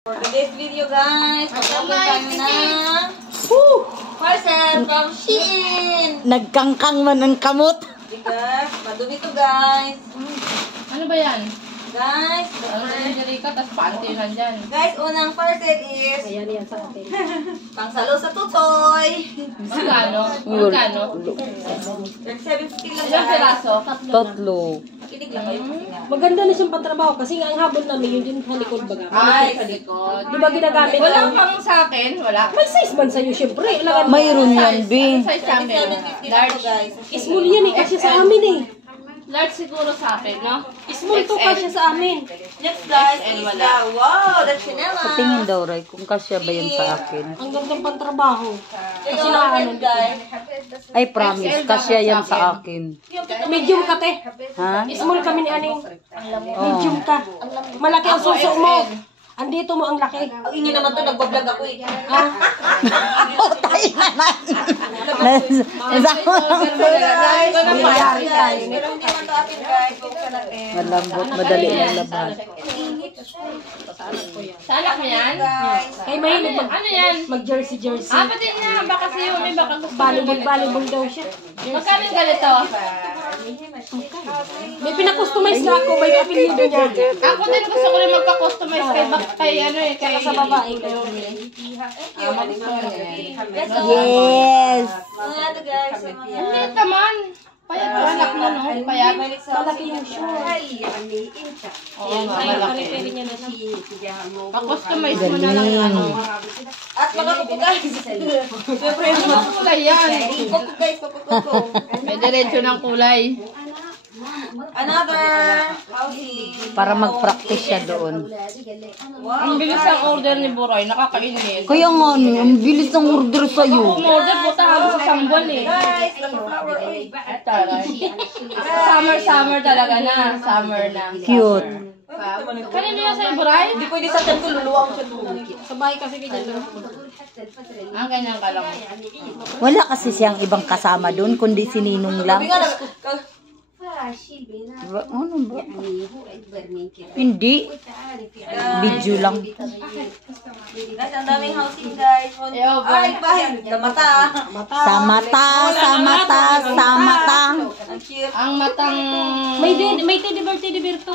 For today's video guys, mag-open tayo ng parcel from Shein. Nagkangkang man ng kamot. Bigas, madumi to guys. Ano ba yan? Guys, Ano ba yung Jerica? Tapos panty na dyan. guys, unang parcel is Ayan yan sa atin. pangsalo sa tutoy. Magkano? Magkano? 750 lang Ilang guys. piraso? Tatlo. Kinig lang kayo kasi nga. Maganda na siyang pantrabaho kasi nga ang habol namin yun din sa likod baga. Ay, sa likod. Di ba ginagamit Wala lang? pang sa akin? Wala. May size man sa'yo syempre. Wala ka- Mayroon yan, B. Ano size sa amin? 750 lang to Large. guys. Small yan eh kasi sa amin eh. Large siguro sa akin, no? Small to XL. kasi sa amin. Next guys XL is wala. the, wow, the Chanela. Patingin daw, Ray, kung kasya ba yan sa akin. Ang gandang pantrabaho. Kasi na ano guys. Ay, promise, kasya yan sa akin. Medium ka te. Ha? Small kami ni Aning. Medium ka. Malaki ang suso mo. Andito mo ang laki. Ang ingin naman to, nagbablog ako eh. Tayo naman. Guys, Nangyari guys, pero hindi naman to atin guys. Buksan natin. Malambot, madali ng labas. Sa anak mo yan? Guys, Kay mahilig Ano yan? mag-jersey. Ah, pati na. Baka si Yumi, baka gusto mo. Volleyball daw siya. Magkano yung ganito? May pinakustomize na ako. May apelido niya. Ako din gusto ko rin magpa-customize kay ano eh. Kay Sa babae. Yes! mga to guys. Hindi naman. Payat yung anak mo, no? Payat. Malaki yung shoes. Oo nga, Ay, malaki. pare-pare niya na lang. Pa-customize mo na lang ano. At mga kuko guys. Siyempre, Ano kulay yan? kuko guys, kuko. May diretso ng kulay. Another housing. Para mag-practice siya doon. Ang bilis ang order ni Buray, nakakainis. Kaya nga, ang bilis ng order sa'yo. Umorder po tayo sa sambon eh. Guys, the flower. Uy, Taray. Summer talaga na. Summer na. Cute. Kanino yan sa'yo, Buray? hindi pwede sa tiyan ko, luluwang siya doon. Sa bahay kasi ganyan. Ang ganyan ka lang. Wala kasi siyang ibang kasama doon, kundi si Ninong lang. Sabi nga, Ano ba? Hindi. Video lang. guys, ang daming housing guys. Ay, bahay. The mata. Sa mata, sa mata, sa mata. Ang cute. Ang matang... May teddy bear to.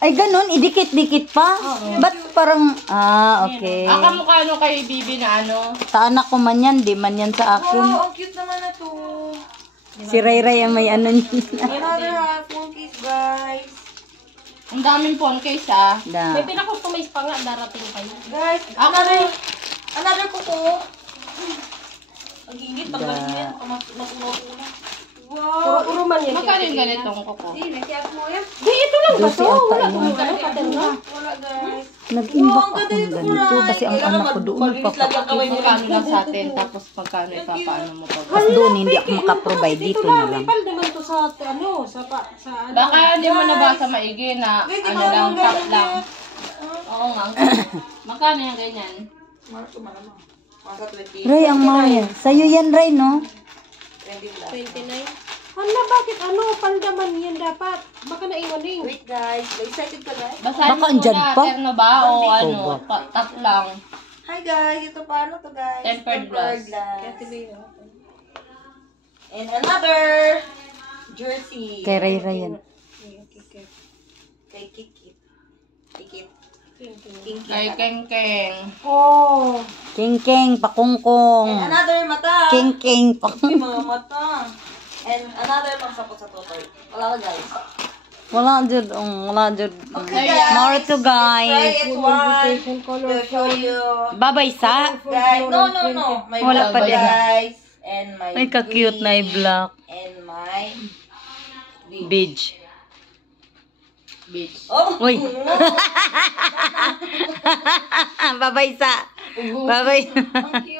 Ay, ganun, idikit-dikit pa. Ba't parang, okay. Ang kamukha nung kay Bibi na ano. Sa anak ko man yan, di man yan sa akin. Wow, ang cute naman na to. Si Ray Ray ang may ano niya. Another phone case guys. Ang daming phone case ah. May Da. pinakustomize pa nga. Darating pa yun. Guys, another kuko. Ang init, tanggalin niya yan. Mapuno-puno. Wow. Puro man yan. Magkano yung ganitong kuko? Di, ito lang ba to? Wala kung ano, katerna. Wala guys. Nag-imbak akong ganito kasi ang anak ko doon Malinis lang yung kamay mo. Magkano lang sa atin, tapos magkano ipapaano mo pa. Tapos doon hindi ako makaprovide, dito na lang. May naman to sa ano, sa ano. Baka hindi mo nabasa maigi na ano lang, top lang. Oo nga. Magkano yung ganyan? Masa 20. Ray, ang mahal. Sa'yo yan, Ray, no? 29. Hala, bakit ano? Paldaman yan dapat. Baka naiwan din. Wait guys, excited ka guys? Basahin Baka mo andyan muna, pa? terno ba o ano, ba? top lang. Hi guys, ito paano to guys? Tempered glass. And another jersey. Kay Ray Ray yan. Kay Kikit. Kikit. Kay Keng-Keng. Oh. King-king, pakungkong. And another mata. King-king, Uy, mga mata. And another pangsapot sa totoy. Wala ka guys. Wala dyan, wala dyan. Okay guys. More to Try guys. it one. To show you. Babay sa. Guys, no. My Wala black pa din. guys. And my Ay, ka-cute na yung black. And my Beige. Beach. Oh! Uy. Babay sa. Babay. Ang cute.